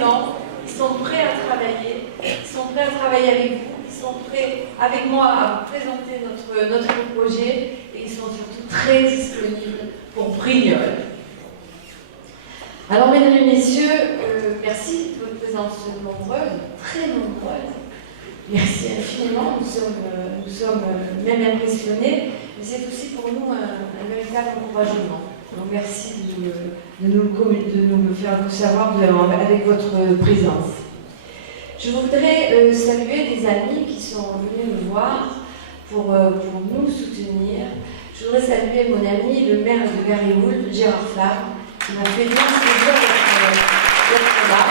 présents, ils sont prêts à travailler, avec vous, ils sont prêts avec moi à présenter notre projet et ils sont surtout très disponibles pour Brignoles. Alors, mesdames et messieurs, merci de votre présence nombreuse, très nombreuse. Merci infiniment, nous sommes même impressionnés, mais c'est aussi pour nous un véritable encouragement. Donc merci de nous le faire savoir avec votre présence. Je voudrais saluer des amis qui sont venus nous voir pour nous soutenir. Je voudrais saluer mon ami, le maire de Garéoul, Gérard Flamme, qui m'a fait bien plaisir d'être là.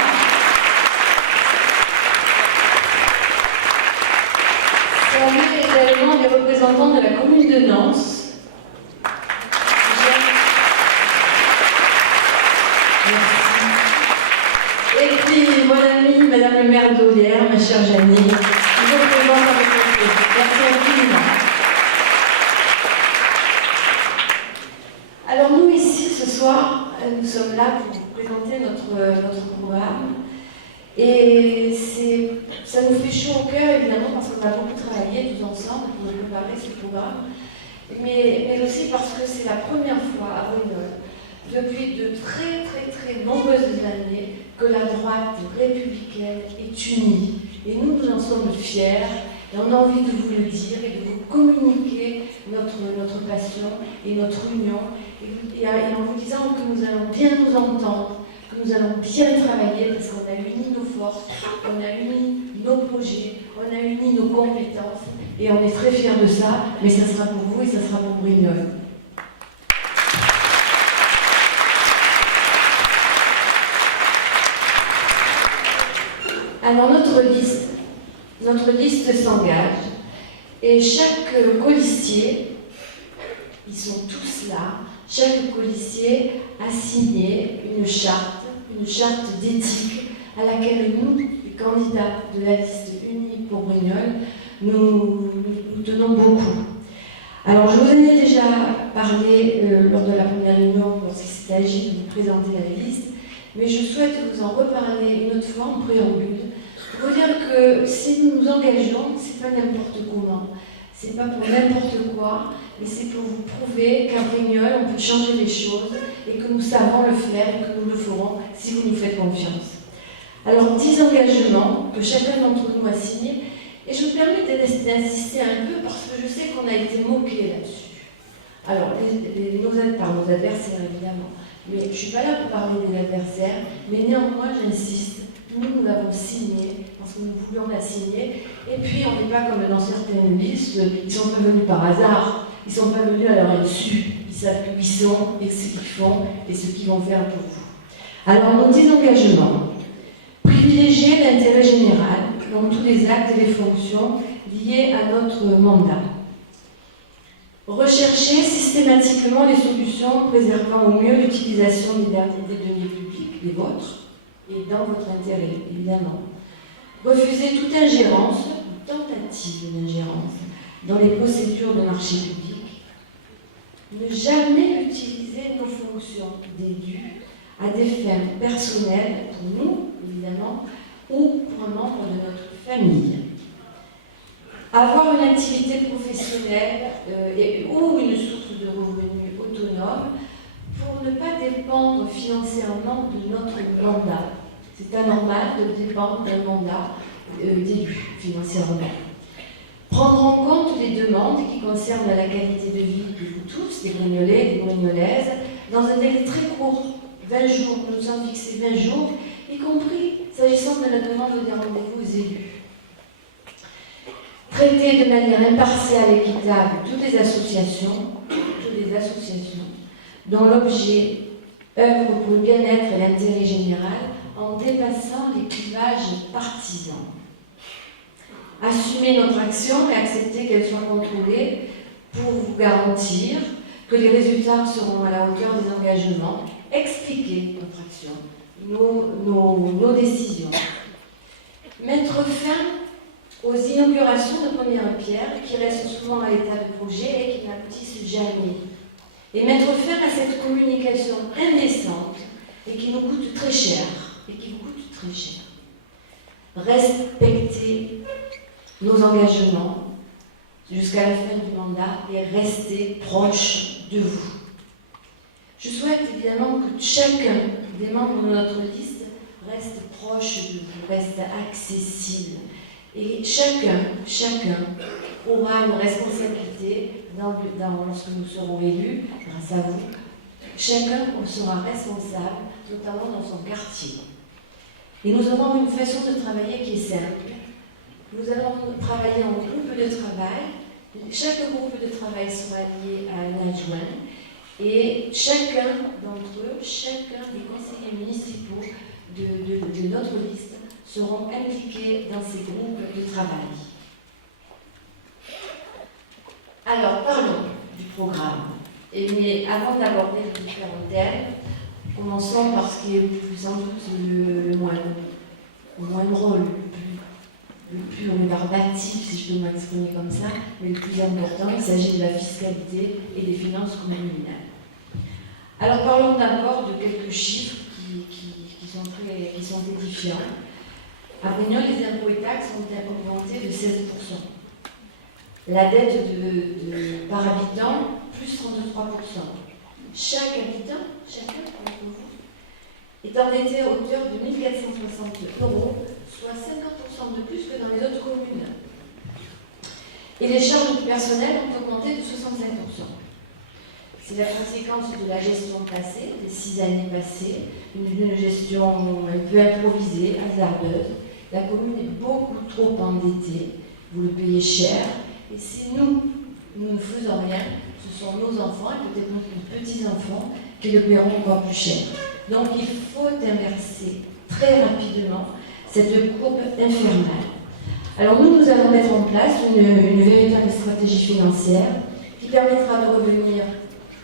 Saluer également les représentants de la commune de Nance. Et puis, mon amie, Madame le maire d'Olière, ma chère Janine, qui vous représente avec plaisir. Merci infiniment. Alors, nous, ici, ce soir, nous sommes là pour vous présenter notre programme. Et ça nous fait chaud au cœur, évidemment, parce qu'on a beaucoup travaillé tous ensemble pour préparer ce programme. Mais aussi parce que c'est la première fois à Brignoles, depuis de très très très nombreuses années, que la droite républicaine est unie. Et nous en sommes fiers, et on a envie de vous le dire et de vous communiquer notre passion et notre union, et en vous disant que nous allons bien nous entendre, que nous allons bien travailler, parce qu'on a uni nos forces, on a uni nos projets, on a uni nos compétences, et on est très fiers de ça, mais ça sera pour vous et ça sera pour Brignoles. Alors notre liste s'engage et chaque colistier, ils sont tous là, chaque colistier a signé une charte d'éthique à laquelle nous, les candidats de la liste unie pour Brignoles, nous tenons beaucoup. Alors je vous en ai déjà parlé lors de la première réunion lorsqu'il s'est agi de vous présenter la liste, mais je souhaite vous en reparler une autre fois en préambule. Il faut dire que si nous nous engageons, c'est pas n'importe comment, c'est pas pour n'importe quoi, mais c'est pour vous prouver qu'à Brignoles, on peut changer les choses et que nous savons le faire et que nous le ferons si vous nous faites confiance. Alors, 10 engagements que chacun d'entre nous a signés, et je me permets d'insister un peu parce que je sais qu'on a été moqués là-dessus. Alors, par nos adversaires évidemment, mais je ne suis pas là pour parler des adversaires, mais néanmoins j'insiste. Nous l'avons signé parce que nous voulions la signer. Et puis, on n'est pas comme dans certaines listes, ils ne sont pas venus par hasard, ils ne sont pas venus à leur insu. Ils savent qui ils sont et ce qu'ils font et ce qu'ils vont faire pour vous. Alors, nos 10 engagements. Privilégier l'intérêt général dans tous les actes et les fonctions liés à notre mandat. Rechercher systématiquement les solutions préservant au mieux l'utilisation des deniers publics, les vôtres, et dans votre intérêt, évidemment. Refuser toute ingérence, tentative d'ingérence, dans les procédures de marché public. Ne jamais utiliser nos fonctions d'élu à des fins personnelles, pour nous, évidemment, ou pour un membre de notre famille. Avoir une activité professionnelle ou une source de revenus autonome pour ne pas dépendre financièrement de notre mandat. C'est anormal de dépendre d'un mandat d'élu financièrement. Prendre en compte les demandes qui concernent la qualité de vie de vous tous, des Brignolais, des Brignolaises, dans un délai très court, 20 jours, nous nous sommes fixés 20 jours, y compris s'agissant de la demande des rendez-vous aux élus. Traiter de manière impartiale et équitable toutes les associations dont l'objet œuvre pour le bien-être et l'intérêt général en dépassant les clivages partisans. Assumer notre action et accepter qu'elle soit contrôlée pour vous garantir que les résultats seront à la hauteur des engagements. Expliquer notre action, nos décisions. Mettre fin aux inaugurations de première pierre qui restent souvent à l'état de projet et qui n'aboutissent jamais. Et mettre fin à cette communication indécente et qui nous coûte très cher et qui vous coûte très cher. Respectez nos engagements jusqu'à la fin du mandat et restez proche de vous. Je souhaite évidemment que chacun des membres de notre liste reste proche de vous, reste accessible. Et chacun aura une responsabilité lorsque nous serons élus, grâce à vous. Chacun sera responsable, notamment dans son quartier. Et nous aurons une façon de travailler qui est simple. Nous allons travailler en groupe de travail. Chaque groupe de travail sera lié à un adjoint. Et chacun d'entre eux, chacun des conseillers municipaux de notre liste seront impliqués dans ces groupes de travail. Alors, parlons du programme. Mais avant d'aborder les différents thèmes, commençons par ce qui est sans doute le moins drôle, le plus rébarbatif, si je peux m'exprimer comme ça, mais le plus important, il s'agit de la fiscalité et des finances communales. Alors parlons d'abord de quelques chiffres qui sont édifiants. À Brignoles, les impôts et taxes ont augmenté de 16%. La dette par habitant, plus 33%. Chaque habitant, chacun d'entre vous, est endetté à hauteur de 1 460 €, soit 50% de plus que dans les autres communes. Et les charges du personnel ont augmenté de 65%. C'est la conséquence de la gestion passée, des 6 années passées, une gestion un peu improvisée, hasardeuse. La commune est beaucoup trop endettée, vous le payez cher, et si nous ne faisons rien, ce sont nos enfants et peut-être nos petits-enfants qui le paieront encore plus cher. Donc il faut inverser très rapidement cette courbe infernale. Alors nous allons mettre en place une véritable stratégie financière qui permettra de revenir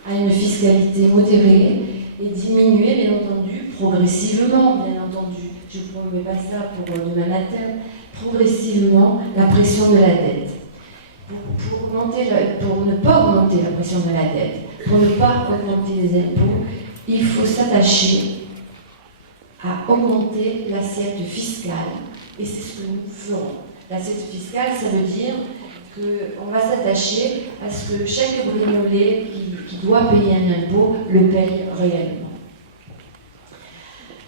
à une fiscalité modérée et diminuer, bien entendu, progressivement, bien entendu, je ne promets pas ça pour demain matin, progressivement la pression de la dette. Pour ne pas augmenter la pression de la dette, pour ne pas augmenter les impôts, il faut s'attacher à augmenter l'assiette fiscale. Et c'est ce que nous ferons. L'assiette fiscale, ça veut dire qu'on va s'attacher à ce que chaque Brignolais qui doit payer un impôt le paye réellement.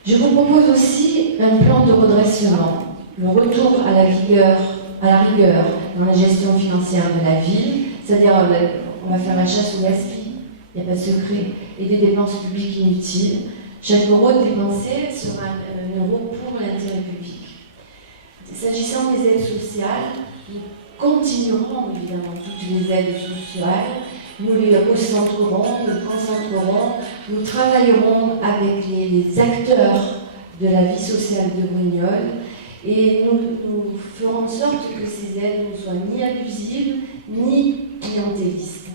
Je vous propose aussi un plan de redressement, le retour à la rigueur dans la gestion financière de la ville, c'est-à-dire on va faire la chasse au gaspillage, il n'y a pas de secret, et des dépenses publiques inutiles. Chaque euro dépensé sera un euro pour l'intérêt public. S'agissant des aides sociales, nous continuerons évidemment toutes les aides sociales, nous les recentrerons, nous concentrerons, nous travaillerons avec les acteurs de la vie sociale de Brignoles et nous ferons en sorte que ces aides ne soient ni abusives ni clientélistes.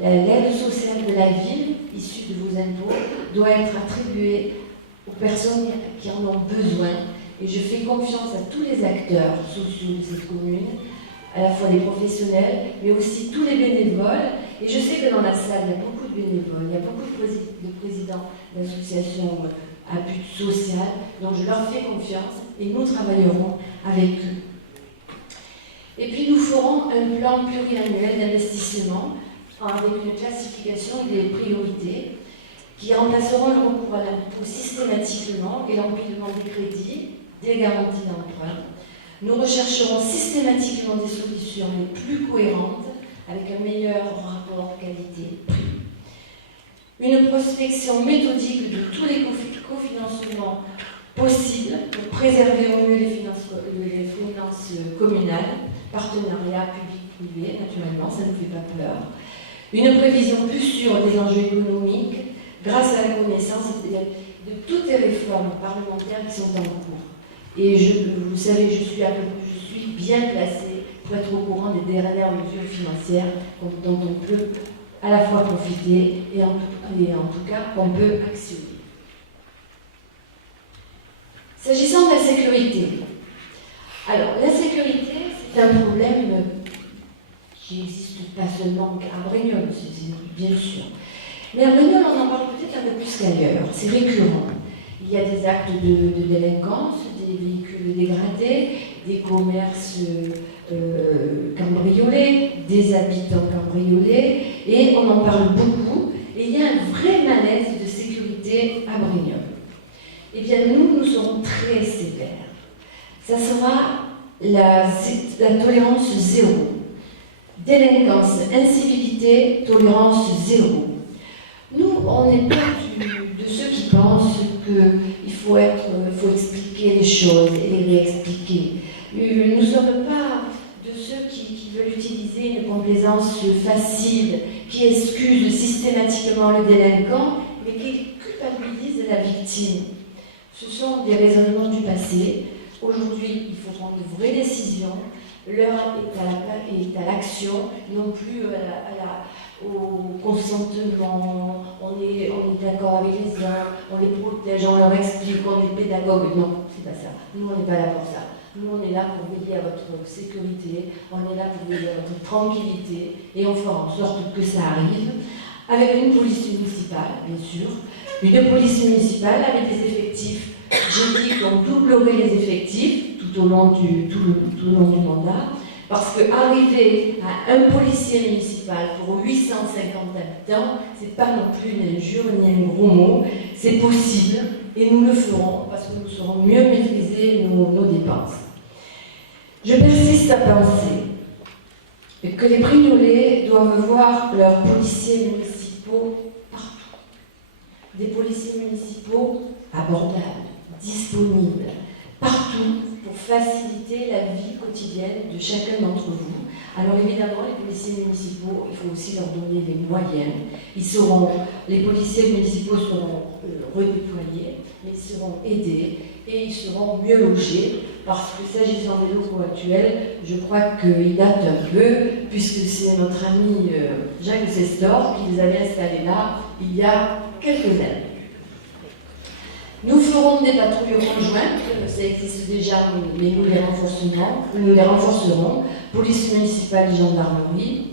L'aide sociale de la ville, issue de vos impôts, doit être attribuée aux personnes qui en ont besoin. Et je fais confiance à tous les acteurs sociaux de cette commune, à la fois les professionnels, mais aussi tous les bénévoles. Et je sais que dans la salle, il y a beaucoup de bénévoles, il y a beaucoup de présidents d'associations à but social, donc je leur fais confiance et nous travaillerons avec eux. Et puis nous ferons un plan pluriannuel d'investissement avec une classification des priorités qui remplaceront le recours à l'impôt systématiquement et l'empilement des crédits, des garanties d'emprunt. Nous rechercherons systématiquement des solutions les plus cohérentes avec un meilleur rapport qualité-prix. Une prospection méthodique de tous les cofinancements possibles pour préserver au mieux les finances communales, partenariat public-privé, naturellement, ça ne nous fait pas peur. Une prévision plus sûre des enjeux économiques grâce à la connaissance de toutes les réformes parlementaires qui sont en cours. Et vous savez, je suis bien placée pour être au courant des dernières mesures financières dont on peut à la fois profiter et en tout cas qu'on peut actionner. S'agissant de la sécurité, alors la sécurité, c'est un problème qui n'existe pas seulement à Brignoles, bien sûr. Mais à Brignoles, on en parle peut-être un peu plus qu'ailleurs, c'est récurrent. Il y a des actes de délinquance, dégradés, des commerces cambriolés, des habitants cambriolés, et on en parle beaucoup, et il y a un vrai malaise de sécurité à Brignoles. Eh bien, nous serons très sévères. Ça sera la tolérance zéro. Délinquance, incivilité, tolérance zéro. Nous, on n'est pas de ceux qui pensent qu'il faut expliquer les choses et les réexpliquer. Nous ne sommes pas de ceux qui veulent utiliser une complaisance facile, qui excuse systématiquement le délinquant, mais qui culpabilise la victime. Ce sont des raisonnements du passé. Aujourd'hui, il faut prendre de vraies décisions. L'heure est à l'action, non plus au consentement. On est d'accord avec les uns, on les protège, on leur explique, on est pédagogue. Non, c'est pas ça. Nous, on n'est pas là pour ça. Nous, on est là pour veiller à votre sécurité, on est là pour veiller à votre tranquillité, et on fera en sorte que ça arrive, avec une police municipale, bien sûr, une police municipale avec des effectifs. J'ai dit qu'on doublerait les effectifs tout au long du mandat, parce qu'arriver à un policier municipal pour 850 habitants, c'est pas non plus une injure ni un gros mot, c'est possible, et nous le ferons, parce que nous saurons mieux maîtriser nos dépenses. Je persiste à penser que les Brignolais doivent voir leurs policiers municipaux partout. Des policiers municipaux abordables, disponibles, partout pour faciliter la vie quotidienne de chacun d'entre vous. Alors évidemment, les policiers municipaux, il faut aussi leur donner les moyens. Les policiers municipaux seront redéployés, mais ils seront aidés et ils seront mieux logés, parce que s'agissant des locaux actuels, je crois qu'ils datent un peu, puisque c'est notre ami Jacques Sestor qui les avait installés là il y a quelques années. Nous ferons des patrouilles conjointes, ça existe déjà, mais nous les renforcerons, police municipale et gendarmerie.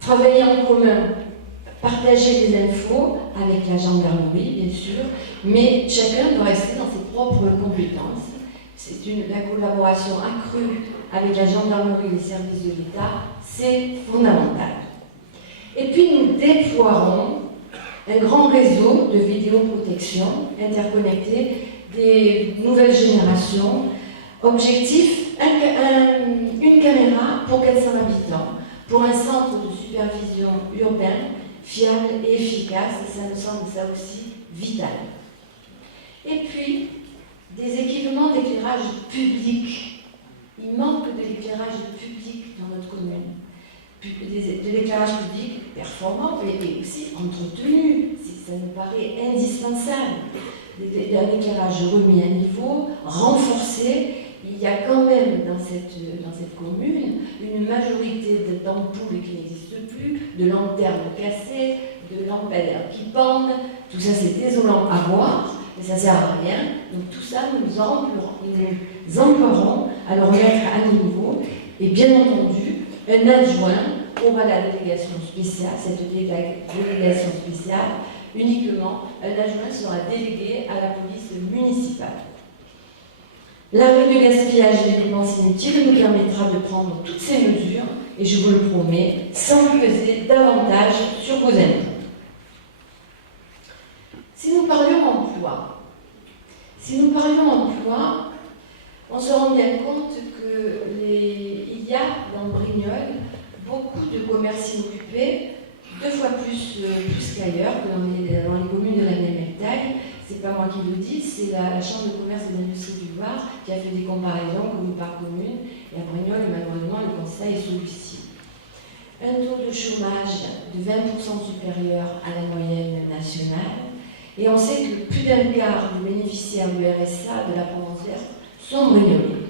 Travailler en commun, partager des infos avec la gendarmerie, bien sûr, mais chacun doit rester dans ses propres compétences. C'est la collaboration accrue avec la gendarmerie et les services de l'État, c'est fondamental. Et puis nous déploierons un grand réseau de vidéoprotection interconnecté des nouvelles générations. Objectif, une caméra pour 400 habitants, pour un centre de supervision urbain, fiable et efficace, et ça me semble ça aussi vital. Et puis, des équipements d'éclairage public. Il manque de l'éclairage public dans notre commune. De l'éclairage public performant et aussi entretenu, ça nous paraît indispensable. Un éclairage remis à niveau, renforcé. Il y a quand même dans cette commune une majorité d'ampoules qui n'existent plus, de lanternes cassées, de lampadaires qui pendent. Tout ça c'est désolant à voir, mais ça ne sert à rien. Donc tout ça nous emploierons à le remettre à niveau. Et bien entendu, un adjoint aura la délégation spéciale, cette délégation spéciale, uniquement un adjoint sera délégué à la police municipale. L'arrêt du gaspillage des dépenses inutiles nous permettra de prendre toutes ces mesures, et je vous le promets, sans peser davantage sur vos impôts. Si nous parlions emploi, on se rend bien compte qu'il y a dans Brignoles beaucoup de commerces inoccupés, 2 fois plus qu'ailleurs, que dans les communes de la même taille. C'est pas moi qui le dis, c'est la Chambre de commerce et d'industrie du Var qui a fait des comparaisons commune par commune, et à Brignoles, malheureusement, le constat est celui-ci. Un taux de chômage de 20% supérieur à la moyenne nationale, et on sait que plus d'un quart des bénéficiaires du RSA de la province verte sont brignolais.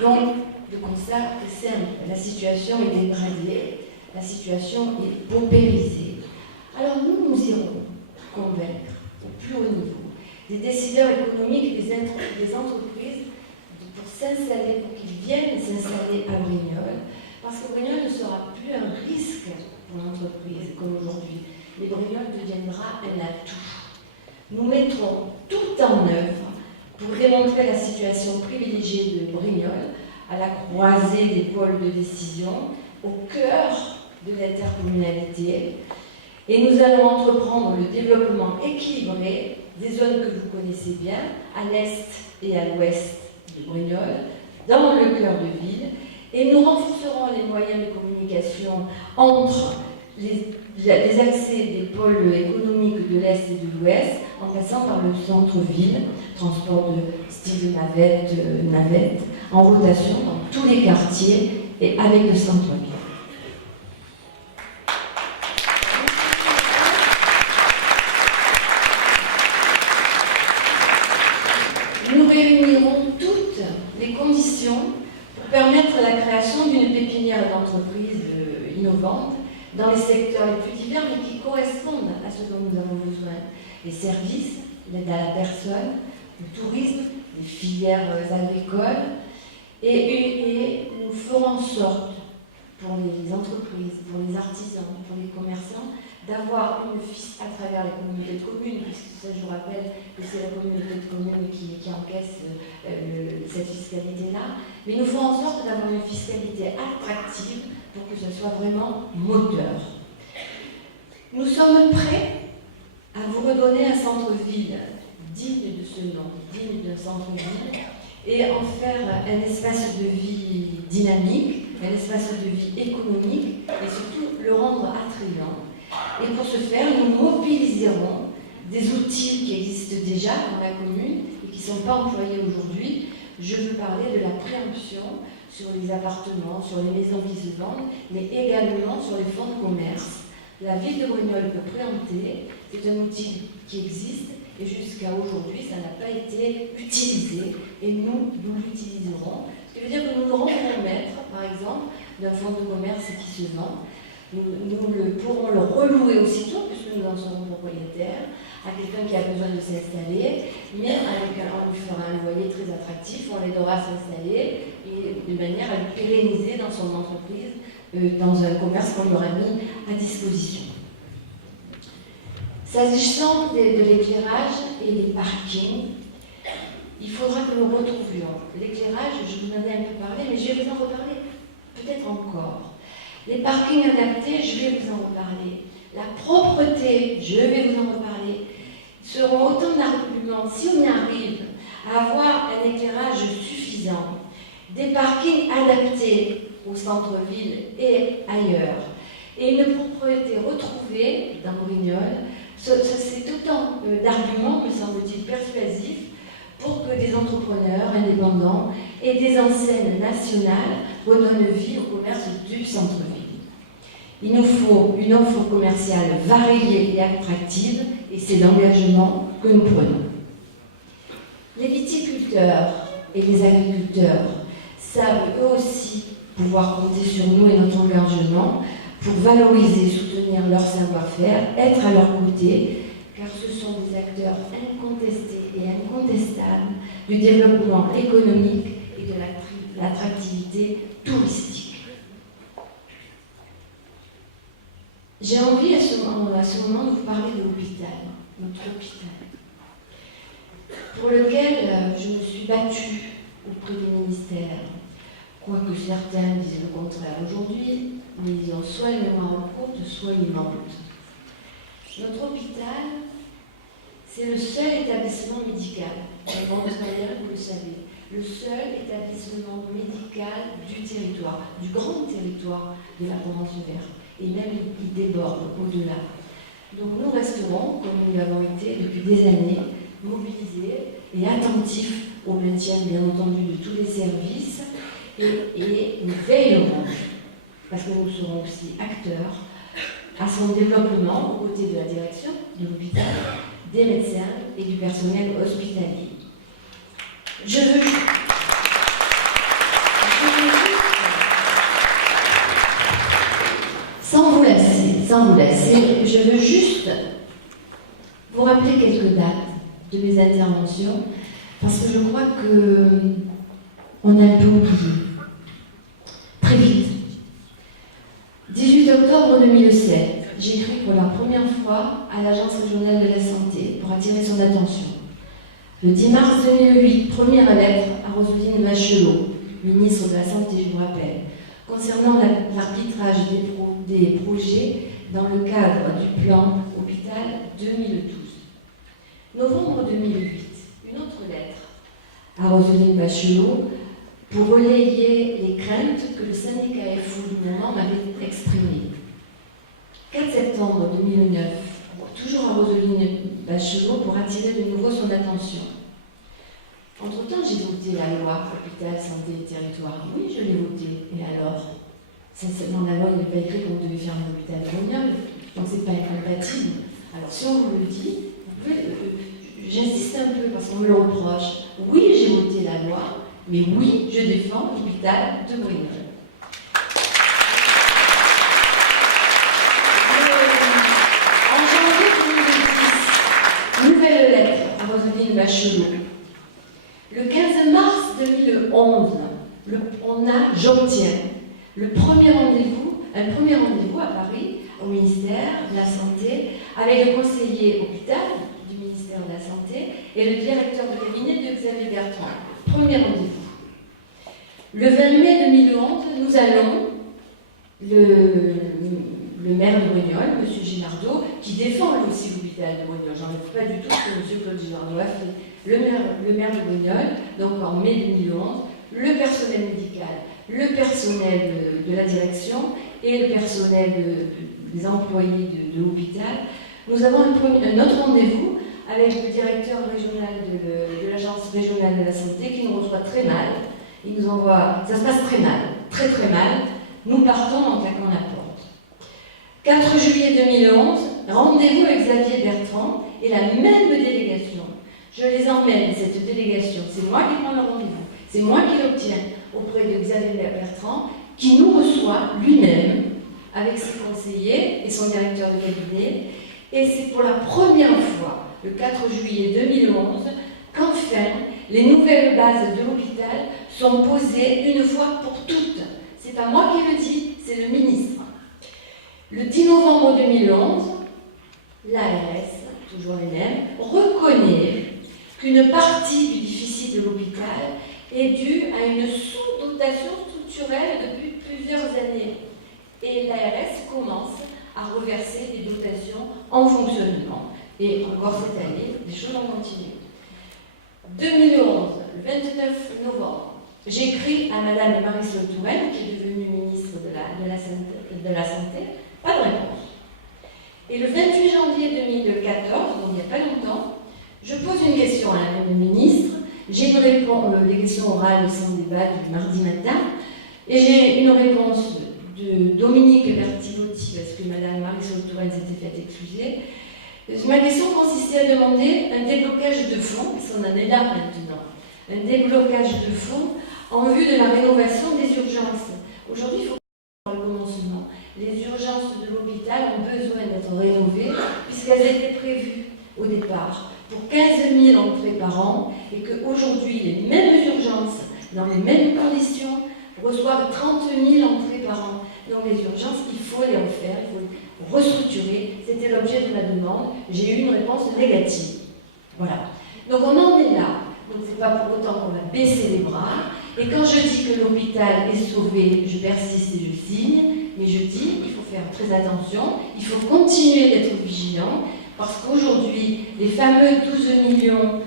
Donc, le constat est simple, la situation est dégradée, la situation est paupérisée. Alors nous irons convaincre au plus haut niveau des décideurs économiques et des entreprises pour qu'ils viennent s'installer à Brignoles, parce que Brignoles ne sera plus un risque pour l'entreprise comme aujourd'hui. Mais Brignoles deviendra un atout. Nous mettrons tout en œuvre pour démontrer la situation privilégiée de Brignoles, à la croisée des pôles de décision, au cœur de l'intercommunalité. Et nous allons entreprendre le développement équilibré des zones que vous connaissez bien, à l'est et à l'ouest de Brignoles, dans le cœur de ville, et nous renforcerons les moyens de communication entre les accès des pôles économiques de l'Est et de l'Ouest, en passant par le centre-ville, transport de style navette, en rotation dans tous les quartiers et avec le centre-ville. Nous réunirons toutes les conditions pour permettre la création d'une pépinière d'entreprises innovantes dans les secteurs les plus divers, mais qui correspondent à ce dont nous avons besoin. Les services, l'aide à la personne, le tourisme, les filières agricoles, et nous ferons en sorte, pour les entreprises, pour les artisans, pour les commerçants, d'avoir à travers les communautés de communes, puisque ça, je vous rappelle que c'est la communauté de communes qui encaisse cette fiscalité-là, mais nous ferons en sorte d'avoir une fiscalité attractive pour que ce soit vraiment moteur. Nous sommes prêts à vous redonner un centre-ville digne de ce nom, digne d'un centre-ville, et en faire un espace de vie dynamique, un espace de vie économique, et surtout le rendre attrayant. Et pour ce faire, nous mobiliserons des outils qui existent déjà dans la commune et qui ne sont pas employés aujourd'hui. Je veux parler de la préemption sur les appartements, sur les maisons qui se vendent, mais également sur les fonds de commerce. La ville de Brignoles peut préempter, c'est un outil qui existe et jusqu'à aujourd'hui, ça n'a pas été utilisé et nous l'utiliserons. Ce qui veut dire que nous n'aurons qu'à mettre, par exemple, d'un fonds de commerce qui se vend. Nous pourrons le relouer aussitôt, puisque nous en serons propriétaires, à quelqu'un qui a besoin de s'installer, mais on lui fera un loyer très attractif, on l'aidera à s'installer, et de manière à le pérenniser dans son entreprise, dans un commerce qu'on lui aura mis à disposition. S'agissant de l'éclairage et des parkings, il faudra que nous retrouvions l'éclairage, je vous en ai un peu parlé, mais je vais vous en reparler peut-être encore. Les parkings adaptés, je vais vous en reparler. La propreté, je vais vous en reparler. Seront autant d'arguments, si on y arrive, à avoir un éclairage suffisant, des parkings adaptés au centre-ville et ailleurs, et une propreté retrouvée dans Brignoles, c'est autant d'arguments, me semble-t-il, persuasifs pour que des entrepreneurs indépendants et des enseignes nationales redonnent vie au commerce du centre-ville. Il nous faut une offre commerciale variée et attractive, et c'est l'engagement que nous prenons. Les viticulteurs et les agriculteurs savent eux aussi pouvoir compter sur nous et notre engagement pour valoriser et soutenir leur savoir-faire, être à leur côté, car ce sont des acteurs incontestés et incontestables du développement économique et de l'attractivité touristique. J'ai envie à ce moment de vous parler de l'hôpital, notre hôpital, pour lequel je me suis battue auprès du ministère, quoique certains disent le contraire aujourd'hui, mais ils ont soit une mémoire courte, soit ils mentent. Notre hôpital, c'est le seul établissement médical, vous le savez, le seul établissement médical du territoire, du grand territoire de la Provence-Verte, et même il déborde au-delà. Donc nous resterons, comme nous l'avons été depuis des années, mobilisés et attentifs au maintien, bien entendu, de tous les services, et nous veillerons, parce que nous serons aussi acteurs, à son développement aux côtés de la direction de l'hôpital, des médecins et du personnel hospitalier. Je veux sans vous lasser, je veux juste vous rappeler quelques dates de mes interventions, parce que je crois qu'on a un peu oublié. Très vite. 18 octobre 2007, j'écris pour la première fois à l'Agence régionale de la santé pour attirer son attention. Le 10 mars 2008, première lettre à Roselyne Bachelot, ministre de la Santé, je vous rappelle, concernant l'arbitrage des projets dans le cadre du plan Hôpital 2012. Novembre 2008, une autre lettre à Roselyne Bachelot pour relayer les craintes que le syndicat FO du moment m'avait exprimées. 4 septembre 2009, toujours à Roselyne Bachelot pour attirer de nouveau son attention. Entre-temps, j'ai voté la loi Hôpital, Santé et Territoire. Oui, je l'ai votée. Et alors? Dans la loi, il n'est pas écrit qu'on devait faire un hôpital de Grenoble, donc c'est pas incompatible. Alors si on vous le dit, j'insiste un peu parce qu'on me le reproche. Oui, j'ai voté la loi, mais oui, je défends l'hôpital de Grenoble. En janvier 2010, nouvelle lettre à Roselyne Bachelot. Le 15 mars 2011, j'obtiens un premier rendez-vous à Paris, au ministère de la Santé, avec le conseiller hôpital du ministère de la Santé et le directeur de cabinet de Xavier Bertrand. Premier rendez-vous. Le 20 mai 2011, nous allons, le maire de Brignoles, M. Girardot, qui défend lui aussi l'hôpital de Brignoles, j'enlève pas du tout ce que M. Claude Girardot a fait, le maire de Brignoles, donc en mai 2011, le personnel médical, le personnel de la direction et le personnel des employés de l'hôpital. Nous avons un autre rendez-vous avec le directeur régional de l'Agence régionale de la santé qui nous reçoit très mal. Il nous envoie, ça se passe très mal, très très mal. Nous partons en claquant la porte. 4 juillet 2011, rendez-vous avec Xavier Bertrand et la même délégation. Je les emmène, cette délégation. C'est moi qui prends le rendez-vous. C'est moi qui l'obtiens auprès de Xavier Bertrand, qui nous reçoit lui-même avec ses conseillers et son directeur de cabinet. Et c'est pour la première fois, le 4 juillet 2011, qu'enfin, les nouvelles bases de l'hôpital sont posées une fois pour toutes. C'est pas moi qui le dis, c'est le ministre. Le 10 novembre 2011, l'ARS, toujours les mêmes, reconnaît qu'une partie du déficit de l'hôpital est due à une sous-dotation structurelle depuis plusieurs années. Et l'ARS commence à reverser des dotations en fonctionnement. Et encore cette année, les choses ont continué. 2011, le 29 novembre, j'écris à Madame Marisol Touraine, qui est devenue ministre de la Santé, pas de réponse. Et le 28 janvier 2014, donc il n'y a pas longtemps, je pose une question à la ministre. J'ai une réponse, des questions orales sans débat du mardi matin, et j'ai une réponse de Dominique Bertilotti, parce que Madame Marisol Touraine s'était fait excuser. Ma question consistait à demander un déblocage de fonds, parce qu'on en est là maintenant, un déblocage de fonds en vue de la rénovation des urgences. Aujourd'hui, il faut voir le commencement. Les urgences de l'hôpital ont besoin d'être rénovées, puisqu'elles étaient prévues au départ pour 15 000 entrées par an, et qu'aujourd'hui, les mêmes urgences, dans les mêmes conditions, reçoivent 30 000 entrées par an. Donc les urgences, il faut les refaire, il faut les restructurer. C'était l'objet de ma demande. J'ai eu une réponse négative. Voilà. Donc on en est là. Donc c'est pas pour autant qu'on va baisser les bras. Et quand je dis que l'hôpital est sauvé, je persiste et je signe. Mais je dis qu'il faut faire très attention. Il faut continuer d'être vigilant. Parce qu'aujourd'hui, les fameux 12 millions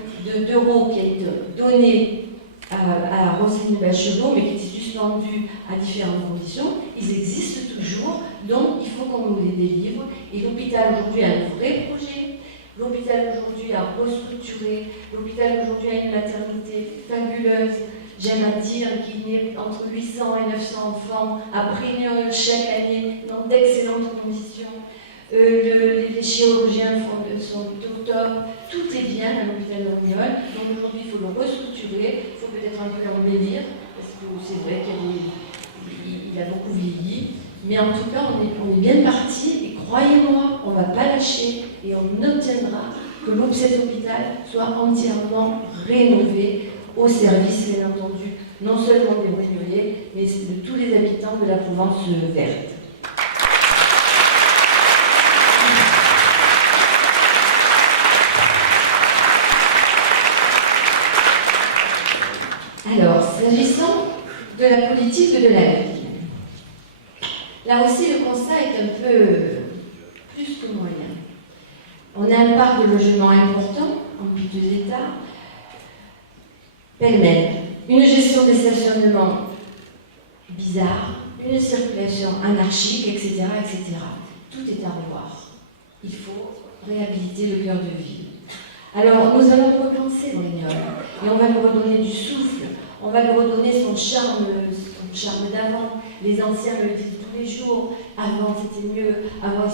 d'euros qui ont été donnés à Roselyne Bachelot, mais qui étaient suspendus à différentes conditions, ils existent toujours, donc il faut qu'on nous les délivre. Et l'hôpital aujourd'hui a un vrai projet, l'hôpital aujourd'hui a restructuré, l'hôpital aujourd'hui a une maternité fabuleuse, j'aime à dire qu'il y a entre 800 et 900 enfants à Brignoles chaque année, dans d'excellentes conditions. Les chirurgiens sont au top, tout est bien à l'hôpital de Brignoles, donc aujourd'hui il faut le restructurer, il faut peut-être un peu l'embellir, parce que c'est vrai qu'il a beaucoup vieilli, mais en tout cas on est bien parti, et croyez-moi, on ne va pas lâcher, et on obtiendra que cet hôpital soit entièrement rénové au service, bien entendu, non seulement des Brignolais, mais de tous les habitants de la Provence verte. S'agissant de la politique de la ville, là aussi le constat est un peu plus que moyen. On a un parc de logements important en piteux état, pêle-mêle, une gestion des stationnements bizarre, une circulation anarchique, etc., etc. Tout est à revoir. Il faut réhabiliter le cœur de ville. Alors, nous allons repenser Brignoles, et on va lui redonner du souffle, on va lui redonner son charme d'avant. Les anciens me le disent tous les jours, avant c'était mieux, avant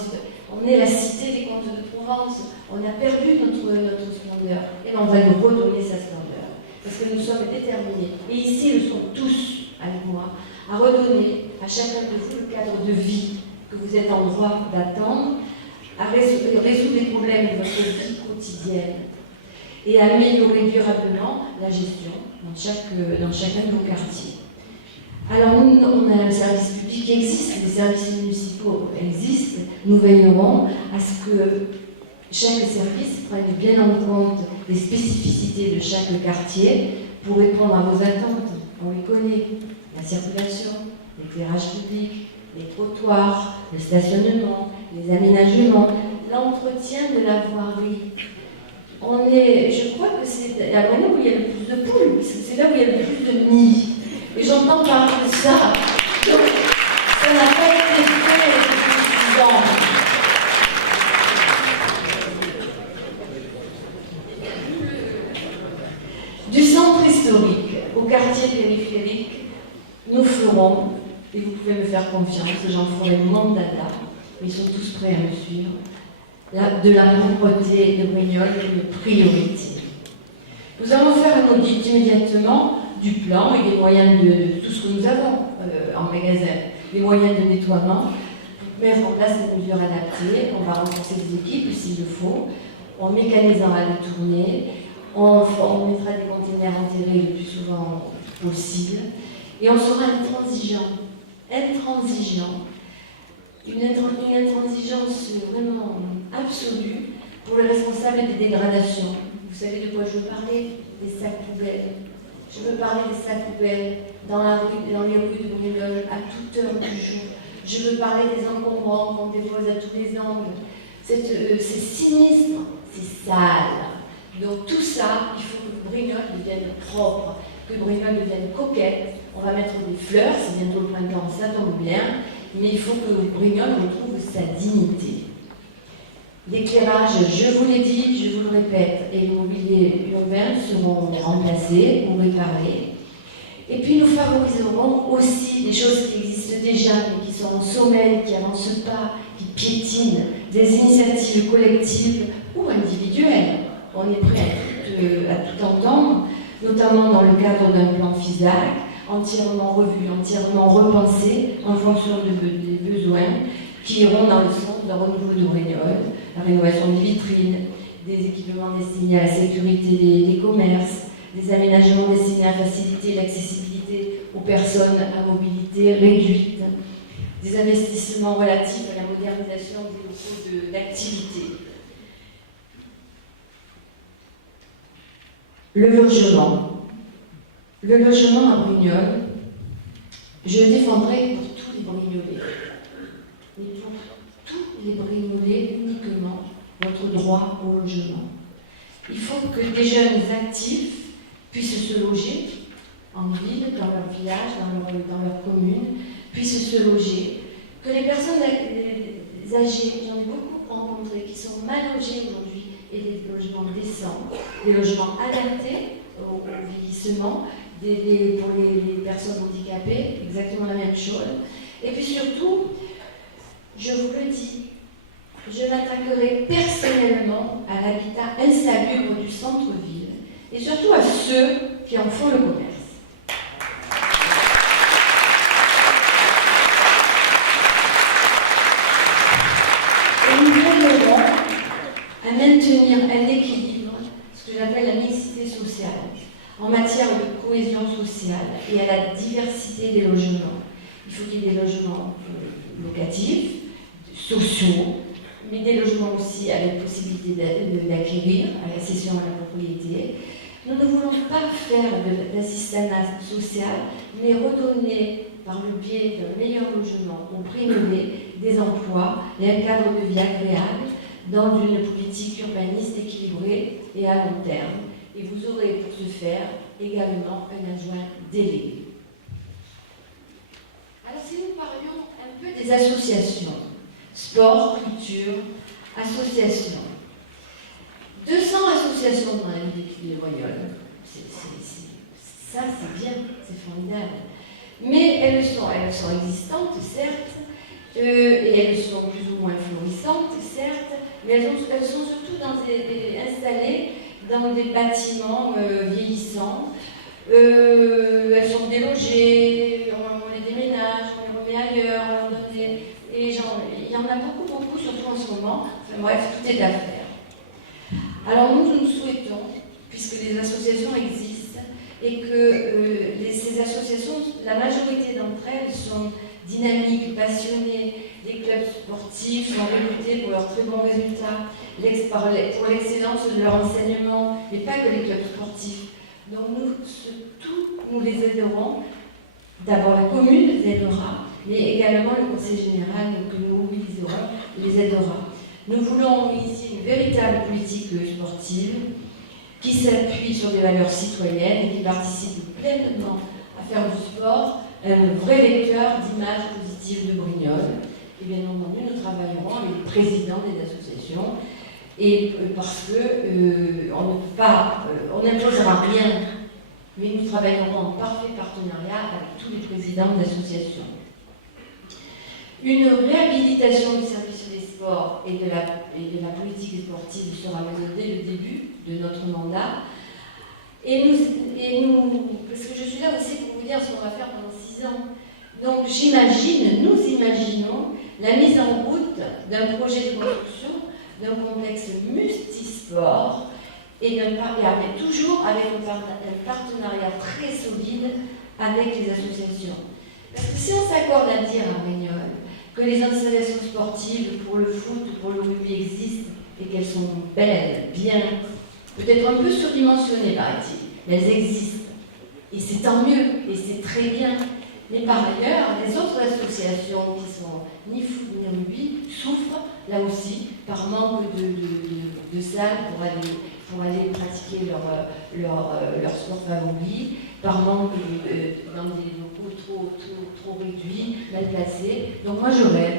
on est la cité des comtes de Provence, on a perdu notre splendeur, et on va lui redonner sa splendeur, parce que nous sommes déterminés, et ici ils sont tous, avec moi, à redonner à chacun de vous le cadre de vie que vous êtes en droit d'attendre, à résoudre les problèmes de votre vie quotidienne et à améliorer durablement la gestion dans chacun de vos quartiers. Alors nous, on a un service public qui existe, les services municipaux existent, nous veillerons à ce que chaque service prenne bien en compte les spécificités de chaque quartier pour répondre à vos attentes. On les connaît, la circulation, l'éclairage public, les trottoirs, le stationnement, les aménagements, l'entretien de la voirie. Je crois que c'est la moyenne où il y a le plus de poules, parce que c'est là où il y a le plus de nids. Et j'entends parler de ça. Donc, ça n'a pas été fait suffisant. Du centre historique au quartier périphérique, nous ferons, et vous pouvez me faire confiance, j'en ferai mon dada, ils sont tous prêts à me suivre, de la propreté de Brignoles une priorité. Nous allons faire un audit immédiatement du plan et des moyens de tout ce que nous avons en magasin, les moyens de nettoiement, pour mettre en place des mesures adaptées. On va renforcer les équipes s'il le faut, en mécanisant la détournée, on mettra des conteneurs enterrés le plus souvent possible, et on sera intransigeant, une intransigeance vraiment absolue pour les responsables des dégradations. Vous savez de quoi je veux parler? Des sacs poubelles. Je veux parler des sacs poubelles dans les rues de Brignoles à toute heure du jour. Je veux parler des encombrants qu'on dépose à tous les angles. C'est sinistre, c'est sale. Donc tout ça, il faut que Brignoles devienne propre, que Brignoles devienne coquette. On va mettre des fleurs, c'est bientôt le printemps, ça tombe bien, mais il faut que Brignoles retrouve sa dignité. L'éclairage, je vous l'ai dit, je vous le répète, et le mobilier urbain seront remplacés ou réparés. Et puis nous favoriserons aussi des choses qui existent déjà, mais qui sont en sommeil, qui n'avancent pas, qui piétinent, des initiatives collectives ou individuelles. On est prêt à tout entendre, notamment dans le cadre d'un plan FISAC, entièrement revu, entièrement repensé en fonction des besoins qui iront dans le sens d'un renouveau de Brignoles, la rénovation des vitrines, des équipements destinés à la sécurité des commerces, des aménagements destinés à faciliter l'accessibilité aux personnes à mobilité réduite, des investissements relatifs à la modernisation des locaux d'activité. Le logement. Le logement à Brignoles, je défendrai pour tous les Brignolais, mais pour tous les Brignolais uniquement, votre droit au logement. Il faut que des jeunes actifs puissent se loger en ville, dans leur village, dans leur commune, puissent se loger. Que les personnes âgées, j'en ai beaucoup rencontré, qui sont mal logées aujourd'hui, aient des logements décents, des logements adaptés au vieillissement, pour les personnes handicapées, exactement la même chose. Et puis surtout, je vous le dis, je m'attaquerai personnellement à l'habitat insalubre du centre-ville et surtout à ceux qui en font le commerce. Et nous veillerons à maintenir un équilibre, ce que j'appelle la mixité sociale, en matière de cohésion sociale et à la diversité des logements. Il faut qu'il y ait des logements locatifs, sociaux, mais des logements aussi avec possibilité d'acquérir, à la cession à la propriété, Nous ne voulons pas faire de l'assistanat social, mais redonner, par le biais d'un meilleur logement aux prix-élevés, des emplois et un cadre de vie agréable dans une politique urbaniste équilibrée et à long terme. Et vous aurez pour ce faire également un adjoint délégué. Alors si nous parlions un peu des associations, sport, culture, associations. 200 associations dans la ville de Royol. Ça, c'est bien, c'est formidable. Mais elles sont existantes, certes, et elles sont plus ou moins florissantes, certes, mais elles sont surtout installées dans des bâtiments vieillissants. Elles sont délogées, on les déménage, on les remet ailleurs, on leur donne et il y en a beaucoup, surtout en ce moment. Enfin bref, tout est à faire. Alors nous souhaitons, puisque les associations existent, et que ces associations, la majorité d'entre elles sont dynamiques, passionnées, les clubs sportifs sont réputés pour leurs très bons résultats, pour l'excellence de leur enseignement, mais pas que les clubs sportifs. Donc nous les aiderons. D'abord la commune les aidera, mais également le conseil général que nous mobiliserons les aidera. Nous voulons ici une véritable politique sportive qui s'appuie sur des valeurs citoyennes et qui participe pleinement à faire du sport un vrai vecteur d'image positive de Brignoles. Et bien entendu, nous travaillerons avec les présidents des associations et parce que on n'imposera rien, mais nous travaillerons en parfait partenariat avec tous les présidents d'associations. Une réhabilitation du service des sports et de la politique sportive sera menée dès le début de notre mandat. Et nous, parce que je suis là aussi pour vous dire ce qu'on va faire pendant 6 ans. Donc nous imaginons la mise en route d'un projet de construction d'un complexe multisport et toujours avec un partenariat très solide avec les associations. Parce que si on s'accorde à dire à Brignoles que les installations sportives pour le foot, pour le rugby existent et qu'elles sont belles, bien, peut-être un peu surdimensionnées, paraît-il, mais elles existent. Et c'est tant mieux, et c'est très bien. Mais par ailleurs, les autres associations qui sont ni foot ni rugby souffrent, là aussi, par manque de salles pour aller pratiquer leur sport favori, par manque dans des locaux trop réduits, mal placés. Donc moi je rêve,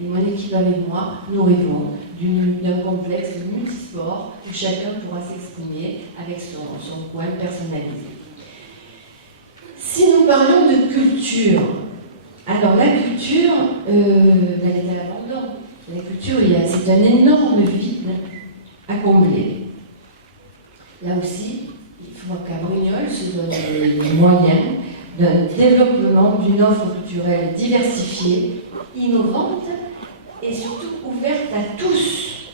et mon équipe avec moi, nous rêvons d'un complexe multisport où chacun pourra s'exprimer avec son coin personnalisé. Si nous parlons de culture, alors la culture, elle est à l'abandon. La culture, c'est un énorme vide à combler. Là aussi, il faut qu'à Brignoles se donne les moyens d'un développement d'une offre culturelle diversifiée, innovante et surtout ouverte à tous.